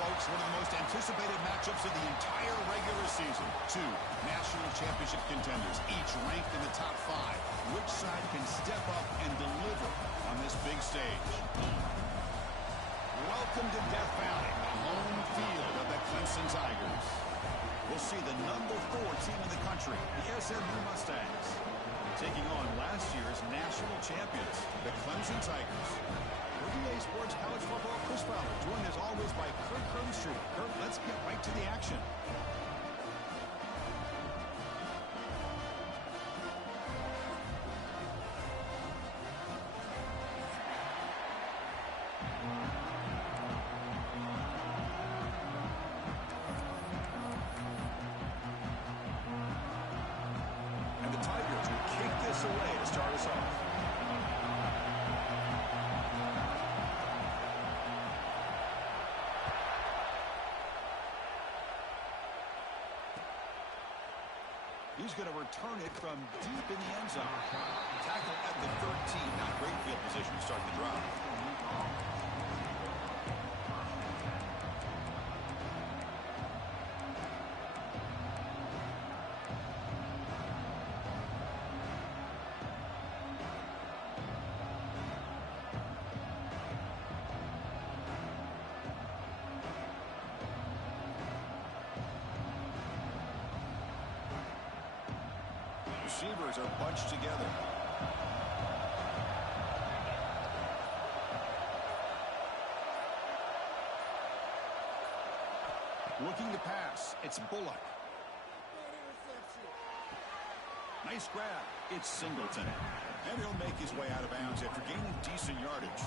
folks. One of the most anticipated matchups of the entire regular season. Two national championship contenders, each ranked in the top 5. Which side can step up and deliver on this big stage? Welcome to Death Valley, the home field of the Clemson Tigers. We'll see the number 4 team in the country, the SMU Mustangs, taking on last year's national champions, the Clemson Tigers. For EA Sports College Football, Chris Fowler, joined as always by Kurt Crumstreet. Kurt, let's get right to the action. And the Tigers will kick this away to start us off. He's going to return it from deep in the end zone. Tackle at the 13. Not great field position to start the drive. Receivers are bunched together. Looking to pass. It's Bullock. Nice grab. It's Singleton. And he'll make his way out of bounds after gaining decent yardage.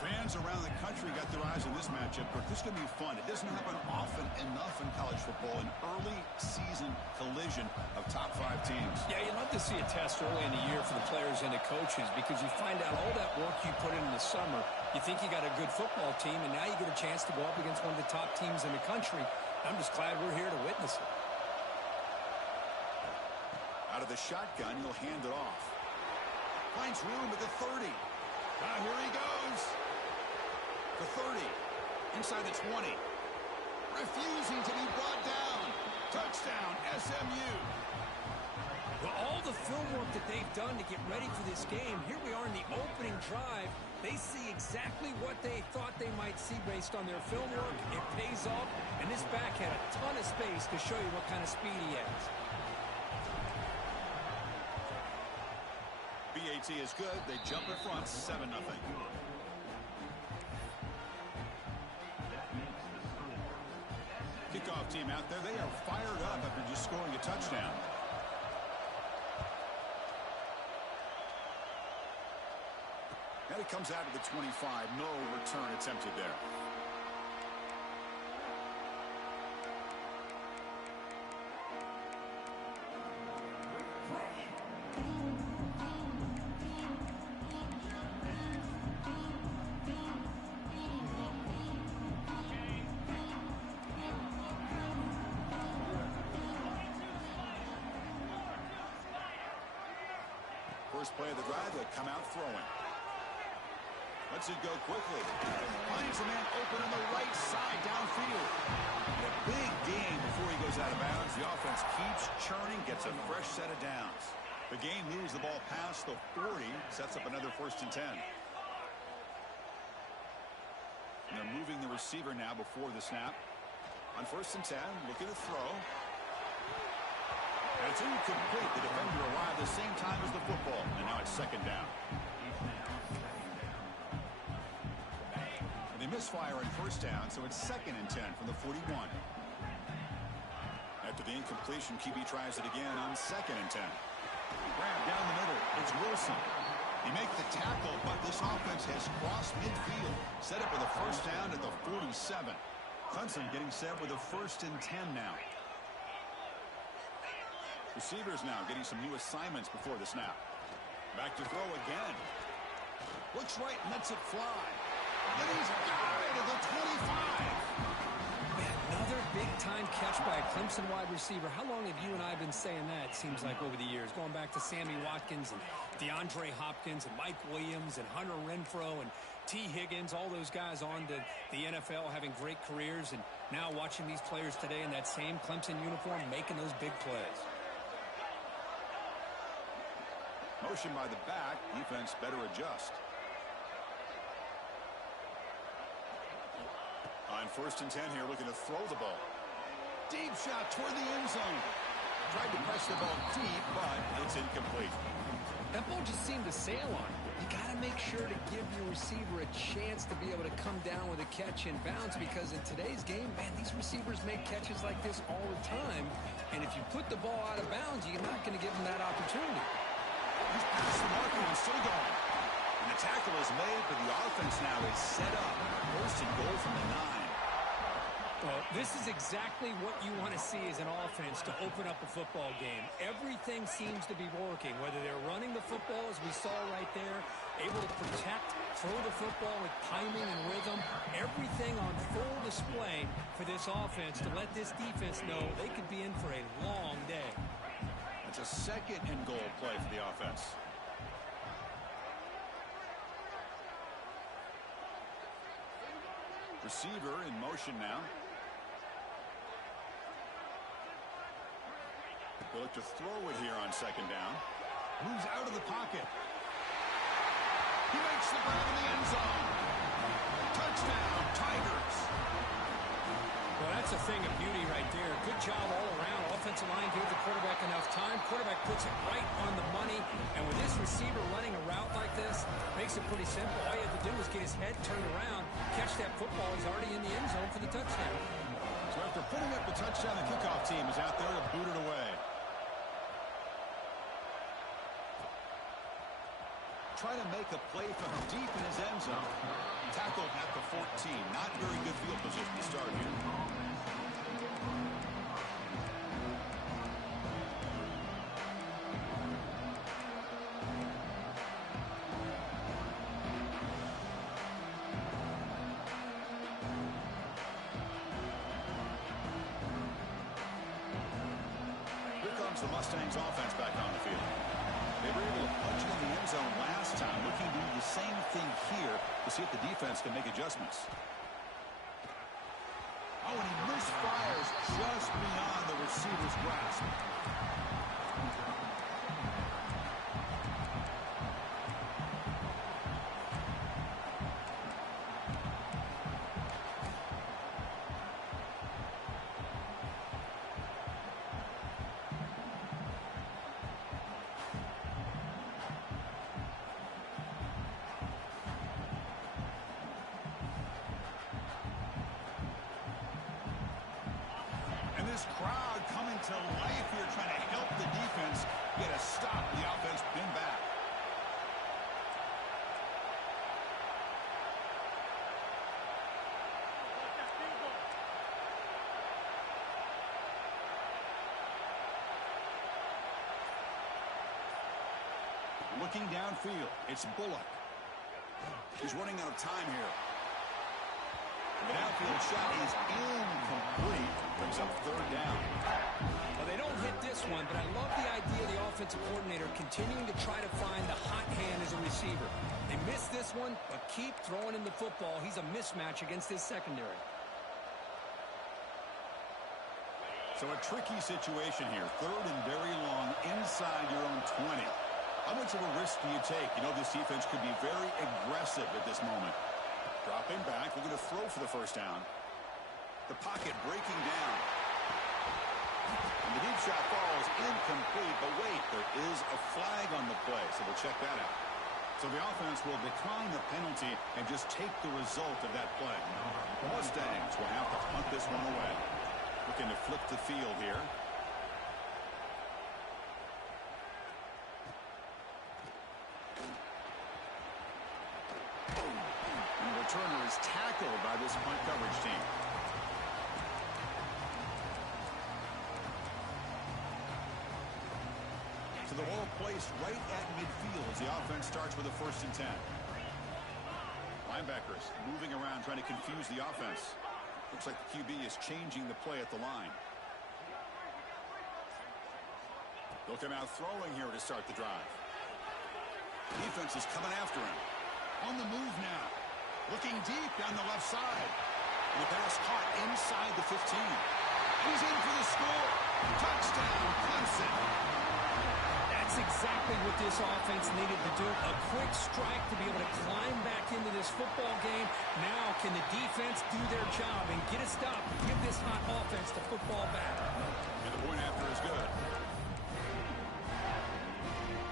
Fans around the country got their eyes on this matchup, but this is going to be fun. It doesn't happen often enough in college football, an early season collision of top 5 teams. Yeah, you love to see a test early in the year for the players and the coaches because you find out all that work you put in the summer. You think you got a good football team, and now you get a chance to go up against one of the top teams in the country. I'm just glad we're here to witness it. Out of the shotgun, he'll hand it off. Finds room at the 30. Here he goes. The 30. Inside the 20. Refusing to be brought down. Touchdown, SMU. Well, all the film work that they've done to get ready for this game, here we are in the opening drive. They see exactly what they thought they might see based on their film work. It pays off, and this back had a ton of space to show you what kind of speed he has. BAT is good. They jump in front, 7-0. Kickoff team out there. They are fired up after just scoring a touchdown. And it comes out to the 25. No return attempted there. First play of the drive, they'll come out throwing. Lets it go quickly. Finds a man open on the right side downfield. And a big gain before he goes out of bounds. The offense keeps churning, gets a fresh set of downs. The game moves the ball past the 40, sets up another 1st and 10. And they're moving the receiver now before the snap. On 1st and 10, looking to throw. And it's incomplete. The defender arrived at the same time as the football. And now it's 2nd down. And they misfire on 1st down, so it's 2nd and 10 from the 41. After the incompletion, QB tries it again on 2nd and 10. Grab down the middle. It's Wilson. He makes the tackle, but this offense has crossed midfield. Set up with a 1st down at the 47. Clemson getting set with a 1st and 10 now. Receivers now getting some new assignments before the snap. Back to throw again. Looks right and lets it fly. And he's got it at the 25. Another big-time catch by a Clemson wide receiver. How long have you and I been saying that, it seems like, over the years? Going back to Sammy Watkins and DeAndre Hopkins and Mike Williams and Hunter Renfrow and T. Higgins, all those guys on to the NFL having great careers, and now watching these players today in that same Clemson uniform making those big plays. Motion by the back. Defense better adjust. On 1st and 10 here, looking to throw the ball. Deep shot toward the end zone. Tried to press the ball deep, but it's incomplete. That ball just seemed to sail on him. You got to make sure to give your receiver a chance to be able to come down with a catch in bounds, because in today's game, man, these receivers make catches like this all the time. And if you put the ball out of bounds, you're not going to give them that opportunity. He's past the mark and still going. And the tackle is made, but the offense now is set up. 1st and goal from the 9. Well, this is exactly what you want to see as an offense to open up a football game. Everything seems to be working, whether they're running the football, as we saw right there, able to protect, throw the football with timing and rhythm, everything on full display for this offense to let this defense know they could be in for a long day. It's a 2nd and goal play for the offense. Receiver in motion now. They'll look to throw it here on 2nd down. Moves out of the pocket. He makes the grab in the end zone. Touchdown, Tigers. Well, that's a thing of beauty right there. Good job all around. Offensive line gave the quarterback enough time. Quarterback puts it right on the money. And with this receiver running a route like this, makes it pretty simple. All you have to do is get his head turned around, catch that football. He's already in the end zone for the touchdown. So after putting up the touchdown, the kickoff team is out there to boot it away. Try to make a play from deep in his end zone. Tackled at the 14. Not very good field position to start here. Here comes the Mustangs offense back on the field. They were able to punch it in the end zone last time, looking to do the same thing here to see if the defense can make adjustments. Oh, and he misfires just beyond the receiver's grasp. This crowd coming to life here, trying to help the defense get a stop. The offense pinned back. Looking downfield, it's Bullock. He's running out of time here. The downfield shot is incomplete. Brings up 3rd down. Well, they don't hit this one, but I love the idea of the offensive coordinator continuing to try to find the hot hand as a receiver. They missed this one, but keep throwing him the football. He's a mismatch against his secondary. So a tricky situation here. 3rd and very long inside your own 20. How much of a risk do you take? You know, this defense could be very aggressive at this moment. Dropping back, looking to throw for the 1st down. The pocket breaking down. And the deep shot falls incomplete, but wait, there is a flag on the play, so we'll check that out. So the offense will decline the penalty and just take the result of that play. The Mustangs will have to punt this one away. Looking to flip the field here. And the returner is tackled by this punt coverage team. So the ball placed right at midfield as the offense starts with a 1st and 10. Linebackers moving around trying to confuse the offense. Looks like the QB is changing the play at the line. They'll come out throwing here to start the drive. Defense is coming after him. On the move now. Looking deep down the left side. And the pass caught inside the 15. And he's in for the score. Touchdown, Clemson. That's exactly what this offense needed to do. A quick strike to be able to climb back into this football game. Now can the defense do their job and get a stop, give this hot offense the football back. And the point after is good.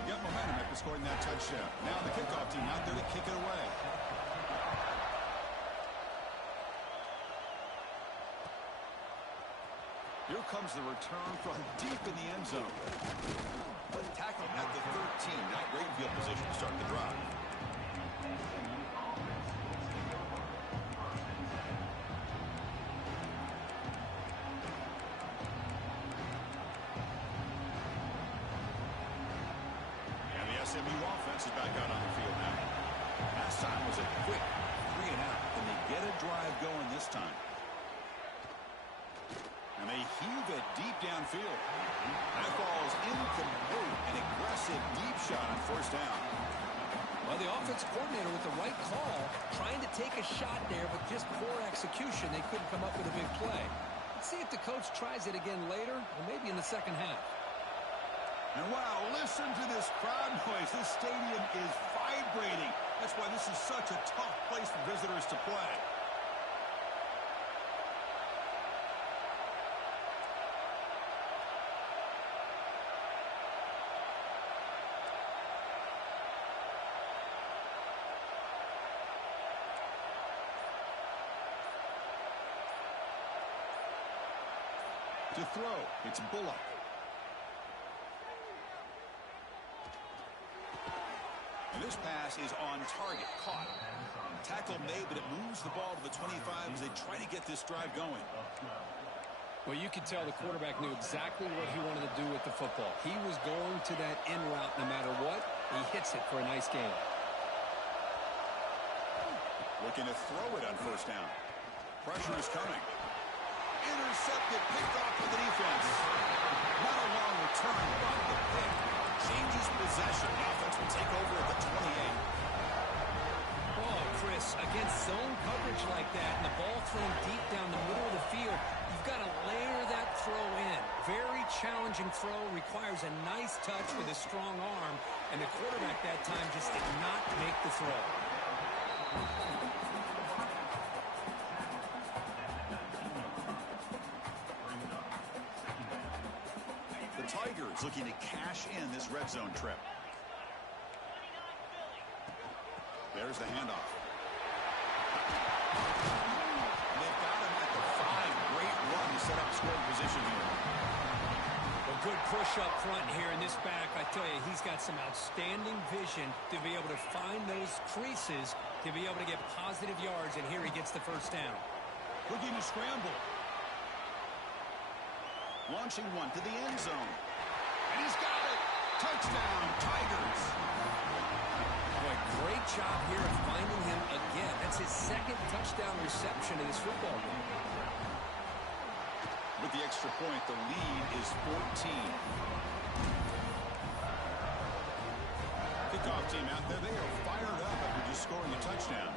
Got momentum after scoring that touchdown. Now the kickoff team out there to kick it away. Here comes the return from deep in the end zone. Tackled at the 13. Not great field position to start the drive. And the SMU offense is back out on the field now. Last time was a quick 3 and out. Can they get a drive going this time? And they heave it deep downfield. That ball's incomplete. An aggressive deep shot on first down. Well, the offensive coordinator with the right call, trying to take a shot there, but just poor execution. They couldn't come up with a big play. Let's see if the coach tries it again later, or maybe in the second half. And wow, listen to this crowd noise. This stadium is vibrating. That's why this is such a tough place for visitors to play. To throw, it's Bullock. And this pass is on target, caught. Tackle made, but it moves the ball to the 25 as they try to get this drive going. Well, you could tell the quarterback knew exactly what he wanted to do with the football. He was going to that in route no matter what. He hits it for a nice game. Looking to throw it on first down. Pressure is coming. Intercepted, picked off by the defense. Not a long return, but the pick changes possession. The offense will take over at the 28. Oh, Chris, against zone coverage like that and the ball thrown deep down the middle of the field, you've got to layer that throw in. Very challenging throw, requires a nice touch with a strong arm, and the quarterback that time just did not make the throw. Tigers looking to cash in this red zone trip. There's the handoff. They've got him at the 5. Great run to set up scoring position here. A good push up front here in this back. I tell you, he's got some outstanding vision to be able to find those creases, to be able to get positive yards, and here he gets the first down. Looking to scramble. Launching one to the end zone. And he's got it. Touchdown, Tigers. Boy, great job here of finding him again. That's his second touchdown reception in this football game. With the extra point, the lead is 14. Kickoff team out there, they are fired up after just scoring a touchdown.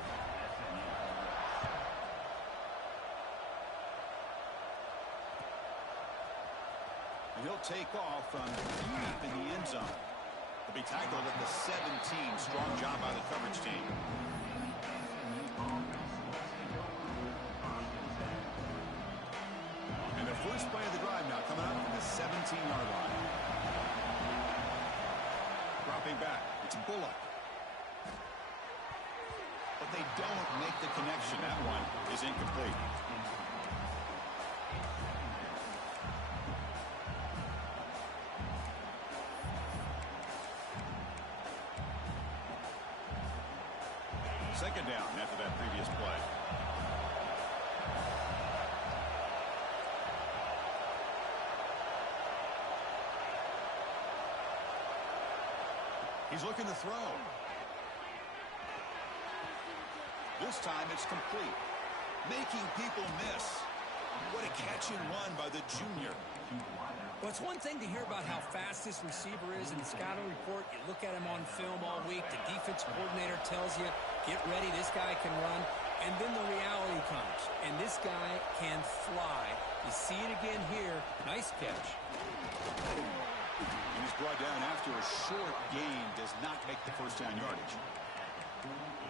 He'll take off from deep in the end zone. He'll be tackled at the 17. Strong job by the coverage team. And the first play of the drive now coming up from the 17-yard line. Dropping back. It's Bullock. But they don't make the connection. That one is incomplete. Second down after that previous play. He's looking to throw. This time it's complete. Making people miss. What a catch and run by the junior. Well, it's one thing to hear about how fast this receiver is in the scouting report. You look at him on film all week. The defense coordinator tells you, get ready, this guy can run. And then the reality comes, and this guy can fly. You see it again here. Nice catch. And he's brought down after a short gain. Does not make the first down yardage.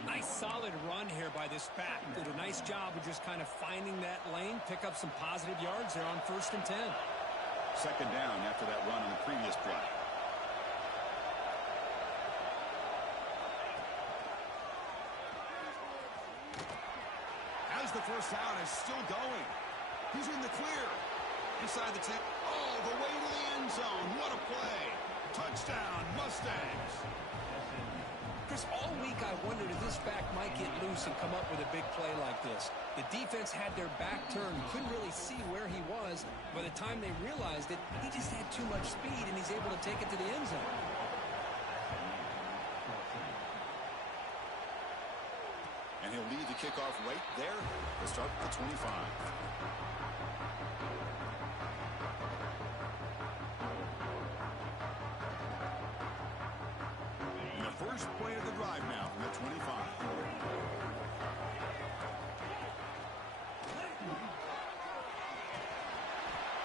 Nice solid run here by this back. Did a nice job of just kind of finding that lane, pick up some positive yards there on 1st and 10. Second down after that run on the previous play. As the first down is still going. He's in the clear. Inside the 10. Oh, the way to the end zone. What a play. Touchdown, Mustangs. Chris, all week I wondered if this back might get loose and come up with a big play like this. The defense had their back turned, couldn't really see where he was. By the time they realized it, he just had too much speed, and he's able to take it to the end zone. And he'll lead the kickoff right there to start the 25. First play of the drive now from the 25.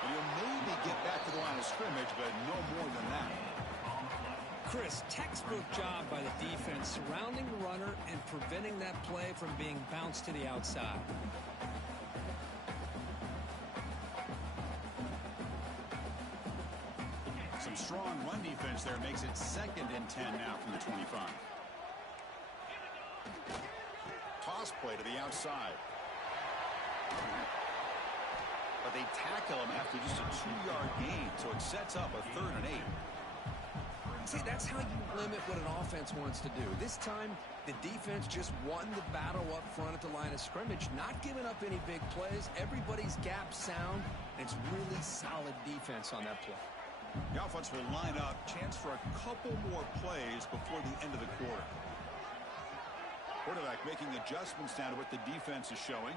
And he'll maybe get back to the line of scrimmage, but no more than that. Chris, textbook job by the defense surrounding the runner and preventing that play from being bounced to the outside. Some strong run defense there makes it 2nd and 10 now from the 25. Toss play to the outside. But they tackle him after just a 2-yard gain, so it sets up a 3rd and 8. See, that's how you limit what an offense wants to do. This time, the defense just won the battle up front at the line of scrimmage, not giving up any big plays. Everybody's gap sound, and it's really solid defense on that play. The offense will line up. Chance for a couple more plays before the end of the quarter. Quarterback making adjustments now to what the defense is showing.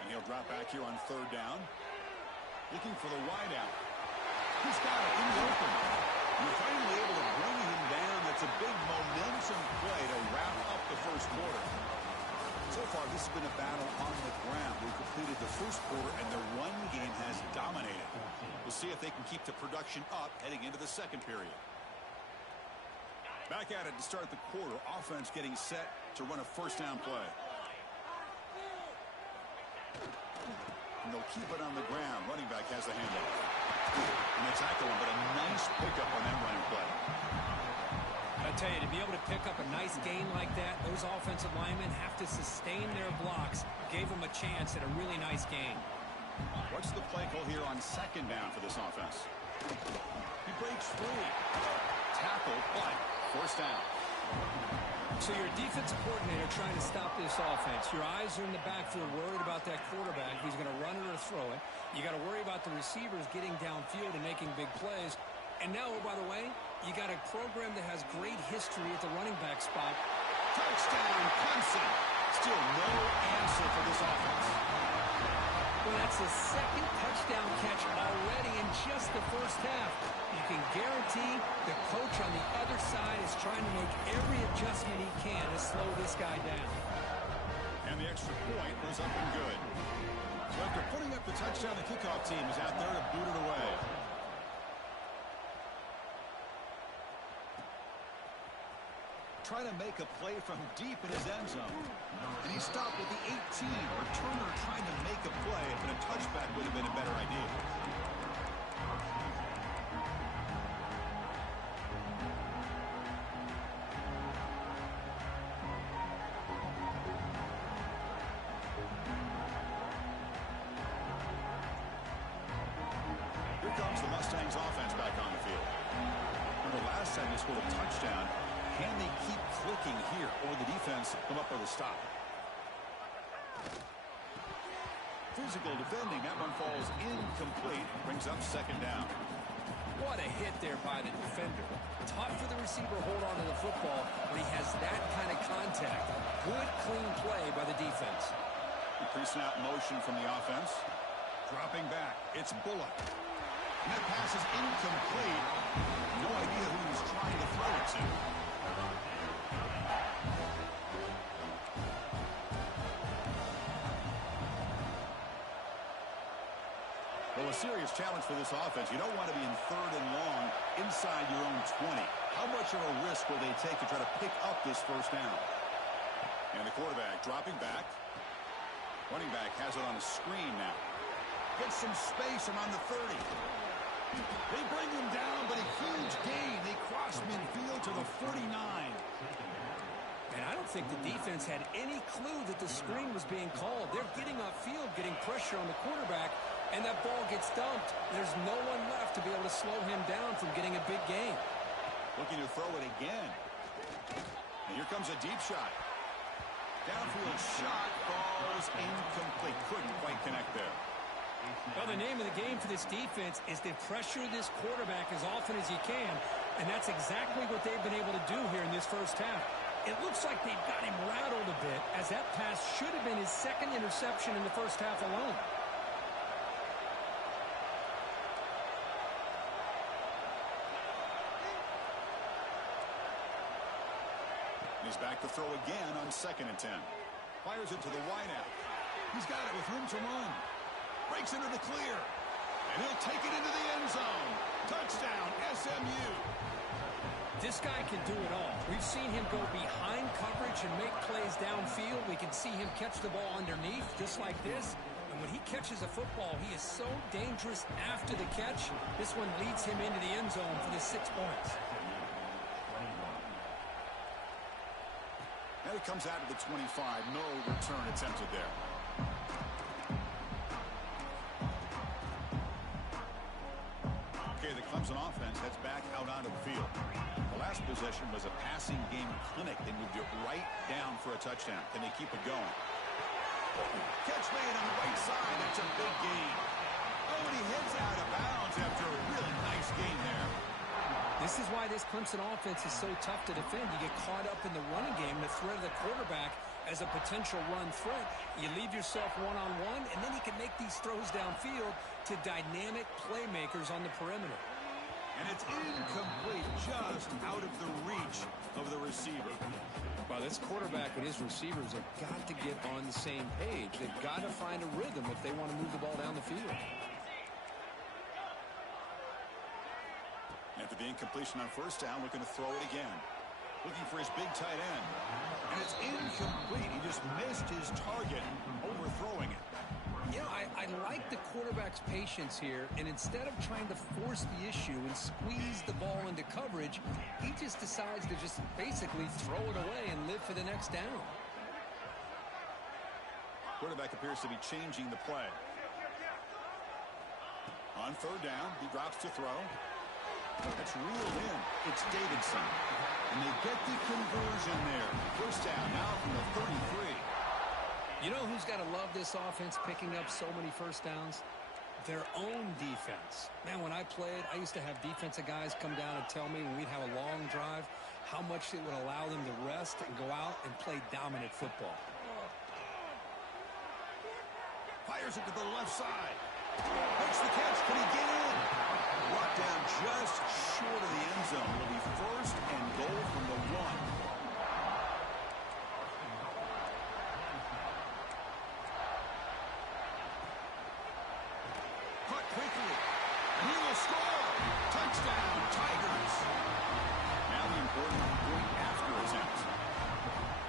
And he'll drop back here on 3rd down. Looking for the wideout. He's got it in the open. You're finally able to bring him down. That's a big momentum play to wrap up the first quarter. So far, this has been a battle on the ground. We've completed the first quarter, and the run game has dominated. We'll see if they can keep the production up heading into the second period. Back at it to start the quarter. Offense getting set to run a first down play. And they'll keep it on the ground. Running back has the handoff. And they tackle him, but a nice pickup on that running play. I tell you, to be able to pick up a nice gain like that, those offensive linemen have to sustain their blocks. Gave them a chance at a really nice gain. What's the play call here on 2nd down for this offense? He breaks free. Tackled, but first down. So you're a defensive coordinator trying to stop this offense. Your eyes are in the backfield, worried about that quarterback. He's going to run it or throw it. You got to worry about the receivers getting downfield and making big plays. And now, oh, by the way, you got a program that has great history at the running back spot. Touchdown, Clemson. Still no answer for this offense. Well, that's the 2nd touchdown catch already in just the first half. You can guarantee the coach on the other side is trying to make every adjustment he can to slow this guy down. And the extra point was up and good. So after putting up the touchdown, the kickoff team is out there to boot it away. Trying to make a play from deep in his end zone. And he stopped at the 18. Returner trying to make a play, and a touchback would have been a better idea. Here comes the Mustangs offense back on the field. Remember last time they scored a touchdown. Can they keep clicking here, or the defense come up with a stop? Physical defending. That one falls incomplete. Brings up 2nd down. What a hit there by the defender. Tough for the receiver to hold on to the football when he has that kind of contact. Good, clean play by the defense. Pre-snap motion from the offense. Dropping back, it's Bullock. And that pass is incomplete. No idea who he's trying to throw it to. Well, a serious challenge for this offense. You don't want to be in 3rd and long inside your own 20. How much of a risk will they take to try to pick up this first down? And the quarterback dropping back. Running back has it on a screen now. Gets some space around the 30. They bring him down, but a huge gain. They cross midfield to the 49. And I don't think the defense had any clue that the screen was being called. They're getting upfield, getting pressure on the quarterback, and that ball gets dumped. There's no one left to be able to slow him down from getting a big gain. Looking to throw it again. And here comes a deep shot. Downfield shot falls incomplete. Couldn't quite connect there. Well, the name of the game for this defense is to pressure this quarterback as often as you can, and that's exactly what they've been able to do here in this first half. It looks like they've got him rattled a bit, as that pass should have been his 2nd interception in the first half alone. He's back to throw again on 2nd and 10. Fires it to the wideout. He's got it with room to run. Breaks into the clear. And he'll take it into the end zone. Touchdown, SMU. This guy can do it all. We've seen him go behind coverage and make plays downfield. We can see him catch the ball underneath, just like this. And when he catches a football, he is so dangerous after the catch. This one leads him into the end zone for the 6 points. And it comes out of the 25. No return attempted there. Okay, the Clemson offense heads back out onto the field. The last possession was a passing game clinic. They moved it right down for a touchdown. Can they keep it going? Catch made on the right side. That's a big gain. Oh, and he heads out of bounds after a really nice gain there. This is why this Clemson offense is so tough to defend. You get caught up in the running game, the threat of the quarterback as a potential run threat. You leave yourself one-on-one, and then you can make these throws downfield to dynamic playmakers on the perimeter. And it's incomplete, just out of the reach of the receiver. Well, this quarterback and his receivers have got to get on the same page. They've got to find a rhythm if they want to move the ball down the field. After the incompletion on first down, looking to throw it again. Looking for his big tight end. And it's incomplete. He just missed his target, overthrowing it. You know, I like the quarterback's patience here, and instead of trying to force the issue and squeeze the ball into coverage, he just decides to just basically throw it away and live for the next down. Quarterback appears to be changing the play. On 3rd down, he drops to throw. That's reeled in. It's Davidson. And they get the conversion there. First down now from the 33. You know who's got to love this offense picking up so many first downs? Their own defense. Man, when I played, I used to have defensive guys come down and tell me when we'd have a long drive how much it would allow them to rest and go out and play dominant football. Fires it to the left side. Makes the catch. Can he get in? Brought down just short of the end zone. It'll be 1st and goal from the 1. Caught quickly. And he will score. Touchdown, Tigers. Now the important point after attempt.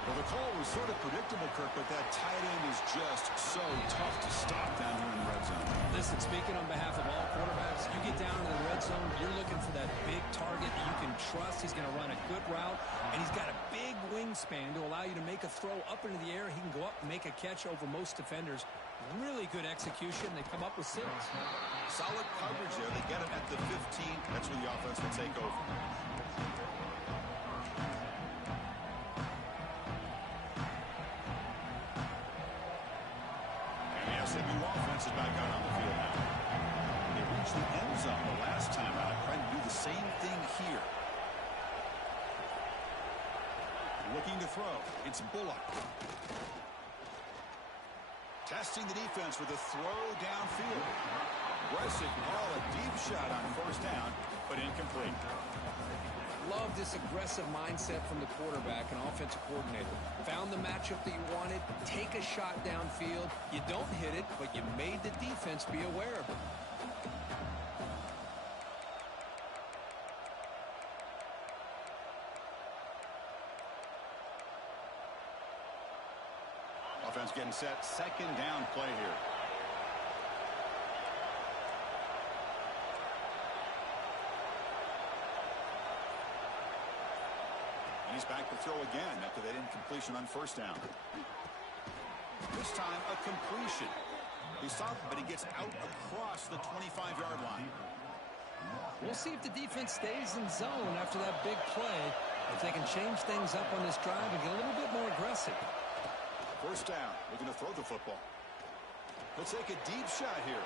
Well, the call was sort of predictable, Kirk, but that tight end is just so tough to stop down here in the red zone. Listen, speaking on behalf of all quarterbacks, you get down in the red zone, you're looking for that big target that you can trust. He's going to run a good route, and he's got a big wingspan to allow you to make a throw up into the air. He can go up and make a catch over most defenders. Really good execution. They come up with 6. Solid coverage there. They get him at the 15. That's where the offense will take over. SMU offense is back out on the field now. They reached the end zone the last time out, trying to do the same thing here. Looking to throw. It's Bullock. testing the defense with a throw downfield. Aggressive ball, a deep shot on first down, but incomplete. Love this aggressive mindset from the quarterback and offensive coordinator. Found the matchup that you wanted, take a shot downfield. You don't hit it, but you made the defense be aware of it. Offense getting set, second down play here. He's back to throw again after that incompletion on first down. This time a completion. He stopped, but he gets out across the 25-yard line. We'll see if the defense stays in zone after that big play. If they can change things up on this drive and get a little bit more aggressive. First down, looking to throw the football. He'll take a deep shot here.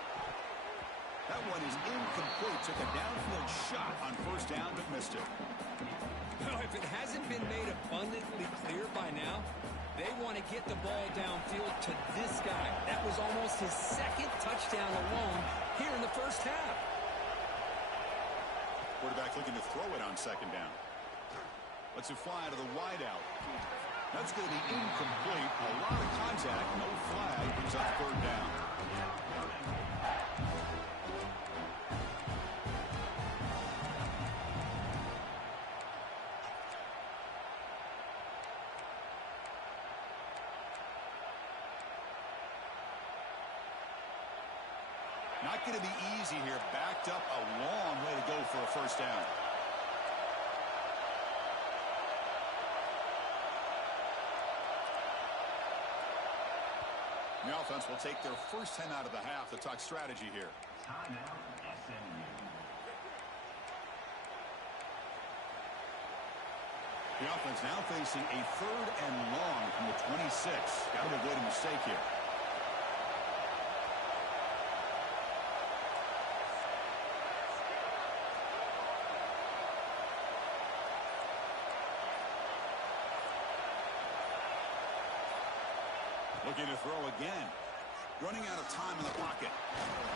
That one is incomplete. Took a downfield shot on first down, but missed it. Well, if it hasn't been made abundantly clear by now, they want to get the ball downfield to this guy. That was almost his second touchdown alone here in the first half. Quarterback looking to throw it on second down. Lets it fly to the wideout. That's going to be incomplete. A lot of contact, no flag, brings up third down. Not going to be easy here. Backed up a long way to go for a first down. The offense will take their first 10 out of the half to talk strategy here. Timeout, SMU. The offense now facing a third and long from the 26. Got to avoid a mistake here. Looking to throw again. Running out of time in the pocket.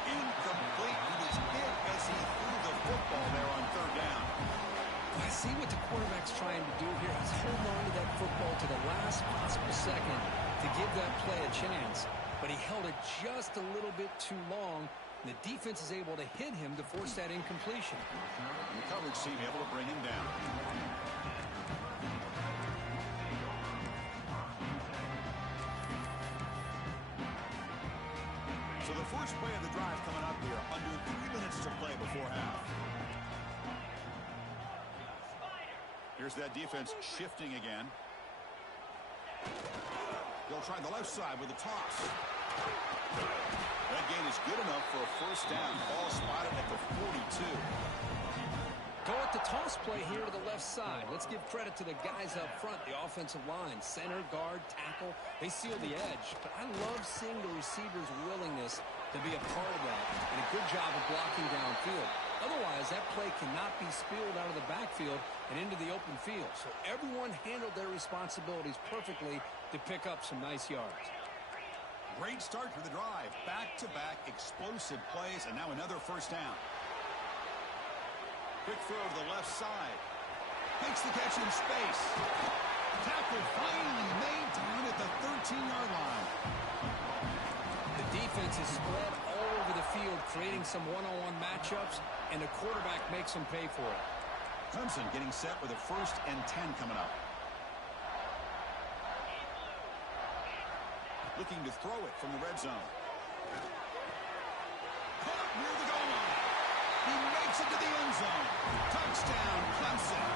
Incomplete. He was hit as he threw the football there on third down. I see what the quarterback's trying to do here. He's holding on to that football to the last possible second to give that play a chance. But he held it just a little bit too long. And the defense is able to hit him to force that incompletion. And the coverage team able to bring him down. So the first play of the drive coming up here. Under 3 minutes to play before half. Here's that defense shifting again. They'll try the left side with a toss. That gain is good enough for a first down. Ball spotted at the 42. Go at the toss play here to the left side. Let's give credit to the guys up front, the offensive line. Center, guard, tackle, they seal the edge. But I love seeing the receiver's willingness to be a part of that and a good job of blocking downfield. Otherwise, that play cannot be spilled out of the backfield and into the open field. So everyone handled their responsibilities perfectly to pick up some nice yards. Great start for the drive. Back-to-back explosive plays, and now another first down. Quick throw to the left side. Makes the catch in space. Tackle finally made down at the 13-yard line. The defense is spread all over the field, creating some one-on-one matchups, and the quarterback makes them pay for it. Clemson getting set with a 1st and 10 coming up. Looking to throw it from the red zone. Caught near the goal line. He makes it to the end zone. Touchdown, Clemson.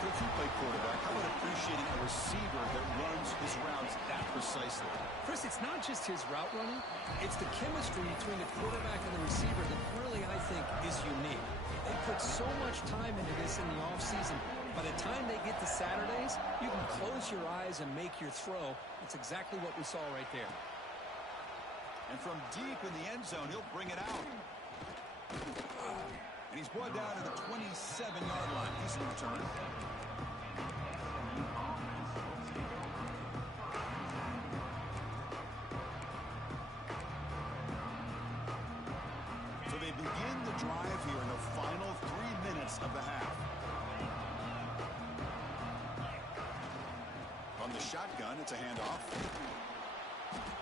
Coach, you play quarterback. How about appreciating a receiver that runs his routes that precisely? Chris, it's not just his route running. It's the chemistry between the quarterback and the receiver that really, I think, is unique. They put so much time into this in the offseason. By the time they get to Saturdays, you can close your eyes and make your throw. That's exactly what we saw right there. And from deep in the end zone, he'll bring it out. And he's brought down to the 27-yard line. Decent return. they begin the drive here in the final 3 minutes of the half. On the shotgun, it's a handoff.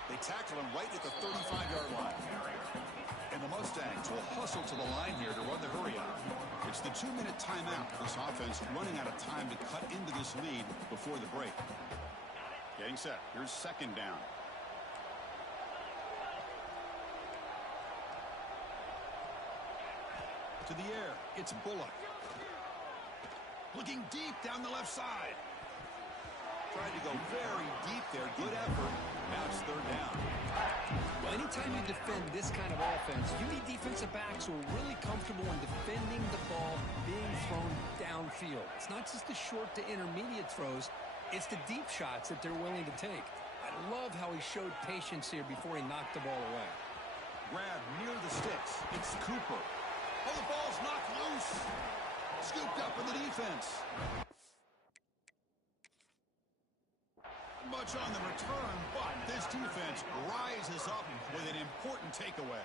They tackle him right at the 35-yard line. And the Mustangs will hustle to the line here to run the hurry-up. It's the 2-minute timeout. This offense running out of time to cut into this lead before the break. Getting set. Here's second down. To the air. It's Bullock. Looking deep down the left side. Tried to go very deep there. Good effort. Now it's third down. Well, anytime you defend this kind of offense, you need defensive backs who are really comfortable in defending the ball being thrown downfield. It's not just the short to intermediate throws. It's the deep shots that they're willing to take. I love how he showed patience here before he knocked the ball away. Grab near the sticks. It's Cooper. Oh, the ball's knocked loose. Scooped up in the defense. Much on the return, but this defense rises up with an important takeaway.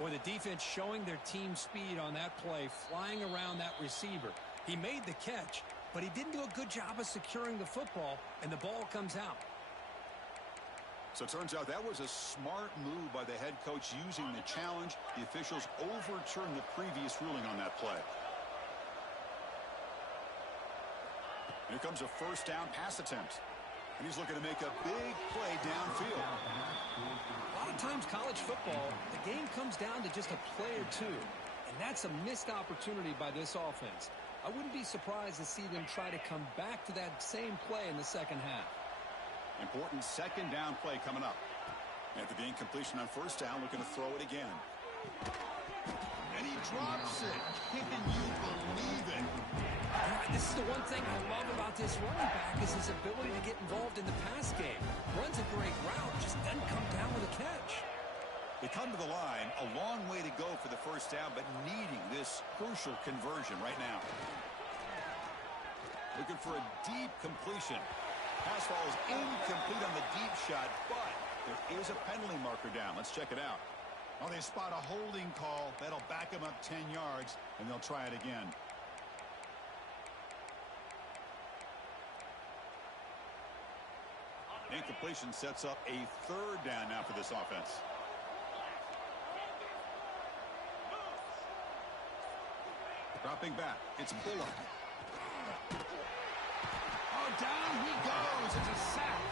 Boy, the defense showing their team speed on that play, flying around that receiver. He made the catch, but he didn't do a good job of securing the football, and the ball comes out. So it turns out that was a smart move by the head coach using the challenge. The officials overturned the previous ruling on that play. Here comes a first down pass attempt. And he's looking to make a big play downfield. A lot of times college football, the game comes down to just a play or two. And that's a missed opportunity by this offense. I wouldn't be surprised to see them try to come back to that same play in the second half. Important second down play coming up. After the incompletion on first down, looking to throw it again. And he drops it. Can you believe it? This is the one thing I love about this running back is his ability to get involved in the pass game. Runs a great route, just doesn't come down with a catch. They come to the line, a long way to go for the first down, but needing this crucial conversion right now. Looking for a deep completion. Pass ball is incomplete on the deep shot, but there is a penalty marker down. Let's check it out. Oh, they spot a holding call. That'll back them up 10 yards, and they'll try it again. Incompletion sets up a third down now for this offense. Dropping back, it's Bullock. Oh, down he goes. It's a sack.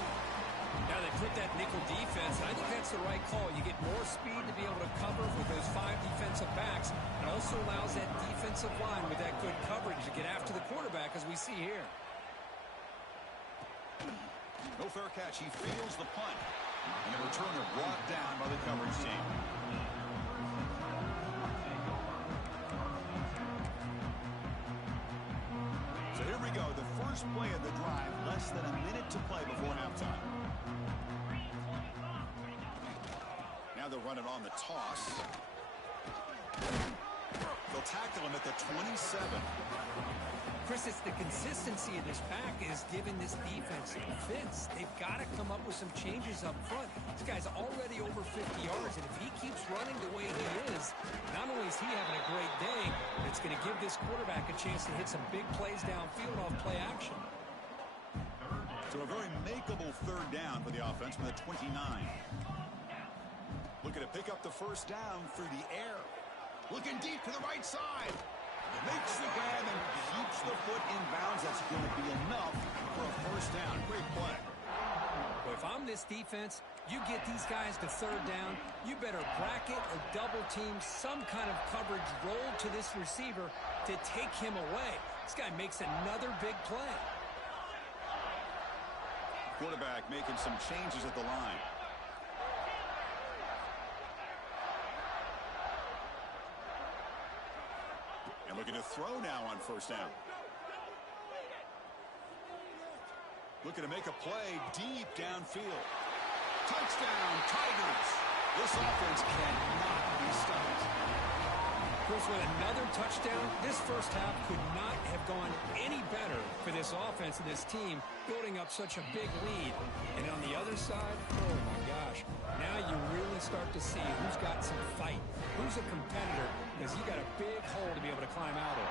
Now they put that nickel defense, and I think that's the right call. You get more speed to be able to cover with those 5 defensive backs. It also allows that defensive line with that good coverage to get after the quarterback, as we see here. No fair catch. He feels the punt. And the returner brought down by the coverage team. So here we go. The first play of the drive. Less than a minute to play before halftime. Now they'll run it on the toss. They'll tackle him at the 27. Chris, it's the consistency of this pack is giving this defense fits. They've got to come up with some changes up front. This guy's already over 50 yards, and if he keeps running the way he is, not only is he having a great day, but it's going to give this quarterback a chance to hit some big plays downfield off play action. So a very makeable third down for the offense with a 29. Looking to pick up the first down through the air. Looking deep to the right side. Makes the grab and keeps the foot in bounds. That's going to be enough for a first down. Great play. Well, if I'm this defense, you get these guys to third down, you better bracket or double team some kind of coverage roll to this receiver to take him away. This guy makes another big play. Quarterback making some changes at the line. And looking to throw now on first down. Looking to make a play deep downfield. Touchdown, Tigers. This offense cannot be stopped. Chris, with another touchdown, this first half could not have gone any better for this offense and this team, building up such a big lead. And on the other side, oh my gosh, now you really start to see who's got some fight, who's a competitor, because you got a big hole to be able to climb out of.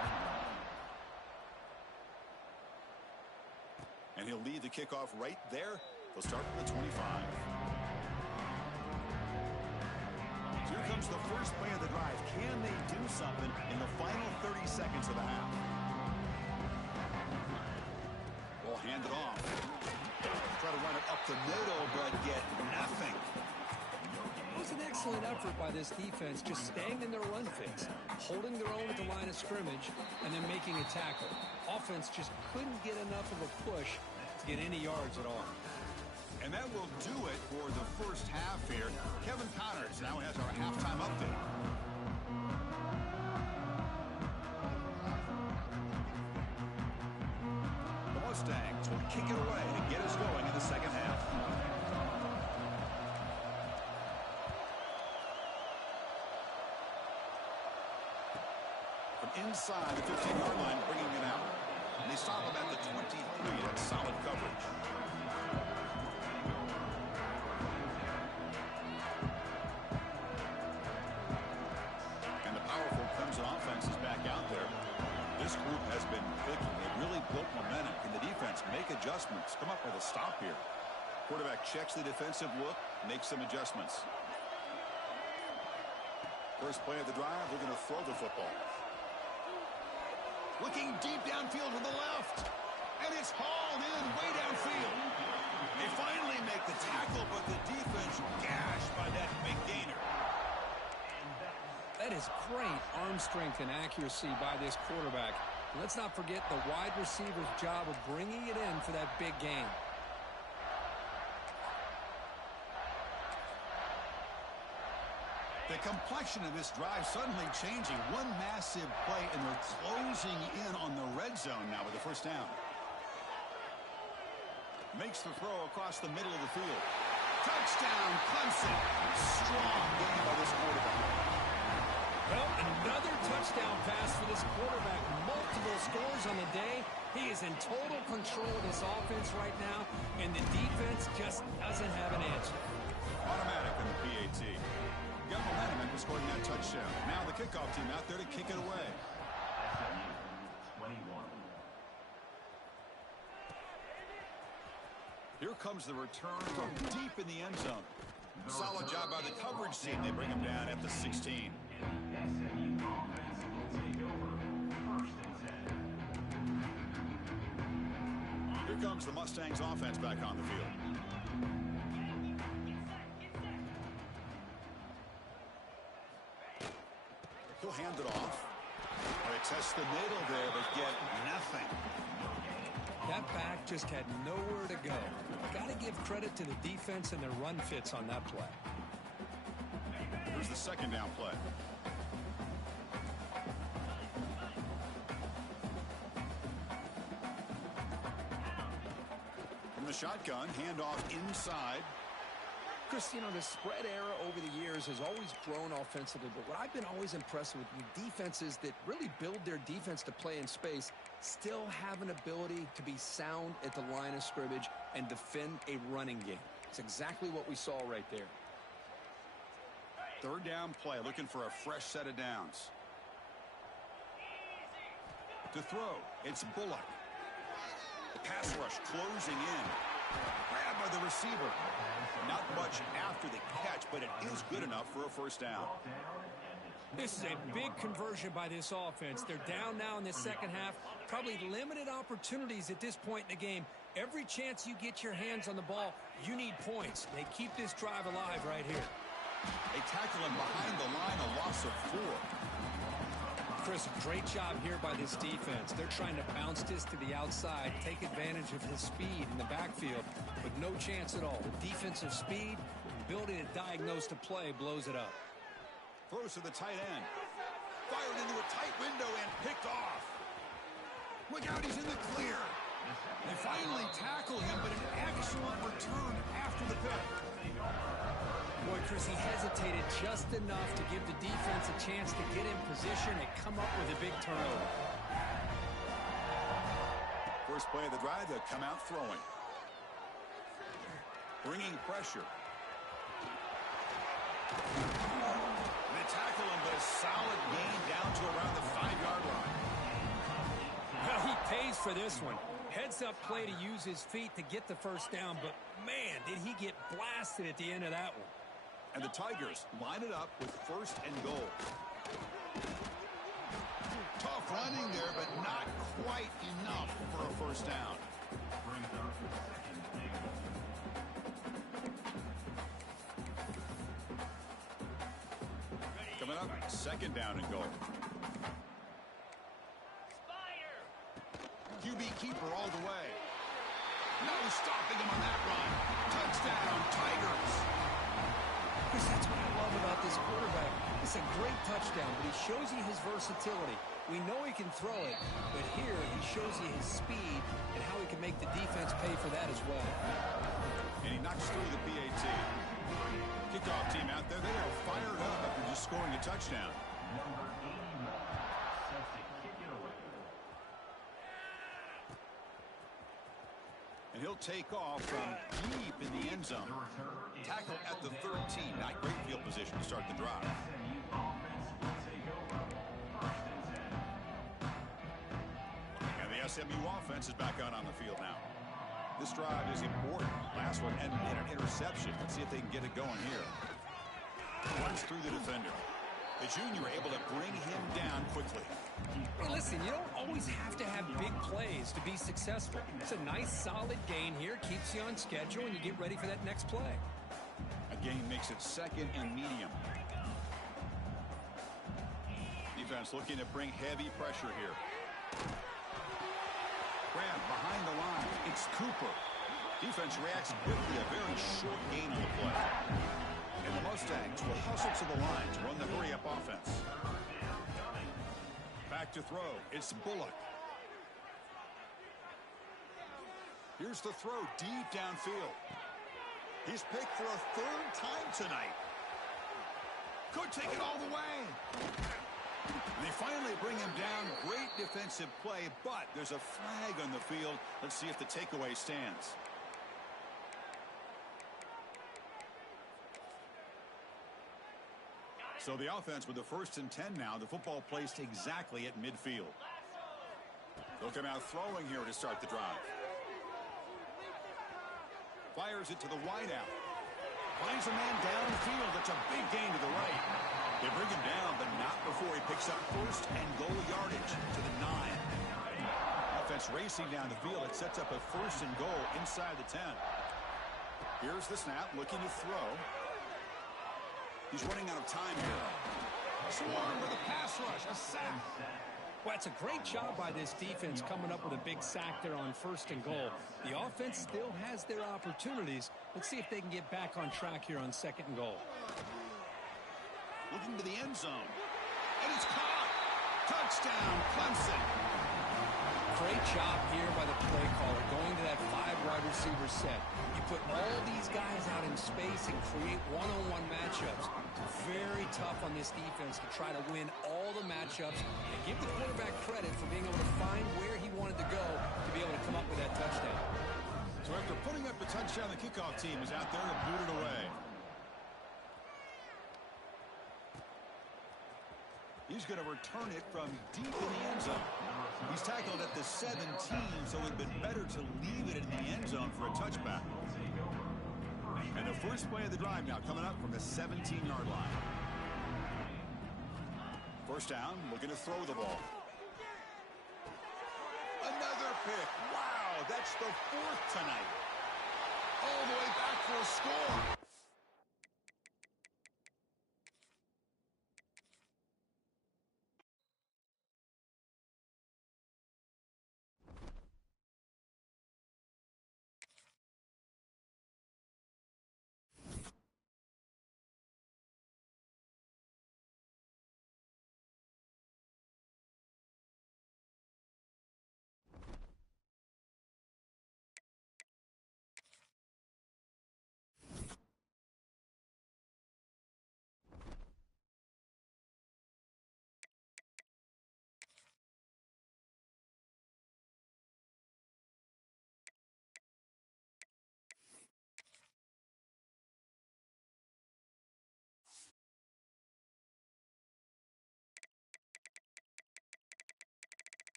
And he'll lead the kickoff right there. They'll start from the 25. Here comes the first play of the drive. Can they do something in the final 30 seconds of the half? We'll hand it off. Try to run it up the middle, but get nothing. It was an excellent effort by this defense, just staying in their run fits, holding their own at the line of scrimmage, and then making a tackle. Offense just couldn't get enough of a push to get any yards at all. And that will do it for the first half here. Kevin Connors now has our halftime update. The Mustangs will kick it away to get us going in the second half. From inside the 15-yard line, bringing it out. And they stop him at the 23. That's solid coverage. Offense is back out there. This group has been clicking. They've really built momentum. Can the defense make adjustments? Come up with a stop here. Quarterback checks the defensive look, makes some adjustments. First play of the drive, they're going to throw the football. Looking deep downfield to the left. And it's hauled in way downfield. They finally make the tackle, but the defense gashed by that big gainer. That is great arm strength and accuracy by this quarterback. Let's not forget the wide receiver's job of bringing it in for that big gain. The complexion of this drive suddenly changing. One massive play, and they're closing in on the red zone now with the first down. Makes the throw across the middle of the field. Touchdown, Clemson. Strong game by this quarterback. Well, another touchdown pass for this quarterback. Multiple scores on the day. He is in total control of this offense right now, and the defense just doesn't have an answer. Automatic in the PAT. Got momentum into scoring that touchdown. Now the kickoff team out there to kick it away. SMU 21. Here comes the return from deep in the end zone. Solid job by the coverage team. They bring him down at the 16. SMU offense will take over 1st and 10. Here comes the Mustangs offense back on the field. He'll hand it off. They test the middle there, but get nothing. That back just had nowhere to go. Got to give credit to the defense and their run fits on that play. Here's the second down play. From the shotgun, handoff inside. Chris, you know, the spread era over the years has always grown offensively, but what I've been always impressed with defenses that really build their defense to play in space still have an ability to be sound at the line of scrimmage and defend a running game. It's exactly what we saw right there. Third down play, looking for a fresh set of downs. To throw, it's Bullock. The pass rush closing in. Grabbed by the receiver. Not much after the catch, but it is good enough for a first down. This is a big conversion by this offense. They're down now in the second half. Probably limited opportunities at this point in the game. Every chance you get your hands on the ball, you need points. They keep this drive alive right here. They tackle him behind the line, a loss of 4. Chris, great job here by this defense. They're trying to bounce this to the outside, take advantage of his speed in the backfield, but no chance at all. The defensive speed, ability to diagnose the play, blows it up. Throws to the tight end. Fired into a tight window and picked off. Look out, he's in the clear. They finally tackle him, but an excellent return after the pick. Boy, Chris, He hesitated just enough to give the defense a chance to get in position and come up with a big turnover. First play of the drive, they'll come out throwing. Bringing pressure. They tackle him, but a solid gain down to around the 5-yard line. Well, he pays for this one. Heads-up play to use his feet to get the first down, but man, did he get blasted at the end of that one. And the Tigers line it up with 1st and goal. Tough running there, but not quite enough for a first down. Coming up, 2nd down and goal. QB keeper all the way. No stopping him on that run. Touchdown, Tigers. Chris, that's what I love about this quarterback. It's a great touchdown, but he shows you his versatility. We know he can throw it, but here he shows you his speed and how he can make the defense pay for that as well. And he knocks through the PAT. Kickoff team out there, they are fired up after just scoring a touchdown. Number 81 set to kick it away. And he'll take off from deep in the end zone. Tackle at the 13. Not great field position to start the drive. SMU offense will take over 1st and 10. And the SMU offense is back out on the field now. This drive is important. Last one ended in an interception. Let's see if they can get it going here. Runs through the defender. The junior able to bring him down quickly. Hey, listen, you don't always have to have big plays to be successful. It's a nice, solid gain here. Keeps you on schedule, and you get ready for that next play. A gain makes it 2nd and medium. Defense looking to bring heavy pressure here. Grab behind the line. It's Cooper. Defense reacts quickly. A very short gain on the play. And the Mustangs will hustle to the line to run the hurry-up offense. Back to throw. It's Bullock. Here's the throw deep downfield. He's picked for a 3rd time tonight. Could take it all the way. And they finally bring him down. Great defensive play, but there's a flag on the field. Let's see if the takeaway stands. So the offense with the 1st and 10 now. The football placed exactly at midfield. They'll come out throwing here to start the drive. Fires it to the wideout. Finds a man downfield. That's a big gain to the right. They bring him down, but not before he picks up 1st and goal yardage to the 9. Offense racing down the field. It sets up a 1st and goal inside the 10. Here's the snap, looking to throw. He's running out of time here. Swarm with a pass rush, a sack. Well, it's a great job by this defense coming up with a big sack there on 1st and goal. The offense still has their opportunities. Let's see if they can get back on track here on 2nd and goal. Looking to the end zone. And it's caught. Touchdown, Clemson. Great job here by the play caller going to that 5-wide receiver set. You put all these guys out in space and create one-on-one matchups. It's very tough on this defense to try to win all the matchups and give the quarterback credit for being able to find where he wanted to go to be able to come up with that touchdown. So after putting up the touchdown, the kickoff team is out there to boot it away. He's going to return it from deep in the end zone. He's tackled at the 17, so it would have been better to leave it in the end zone for a touchback. And the first play of the drive now coming up from the 17-yard line. First down, looking to throw the ball. Another pick. Wow, that's the 4th tonight. All the way back for a score.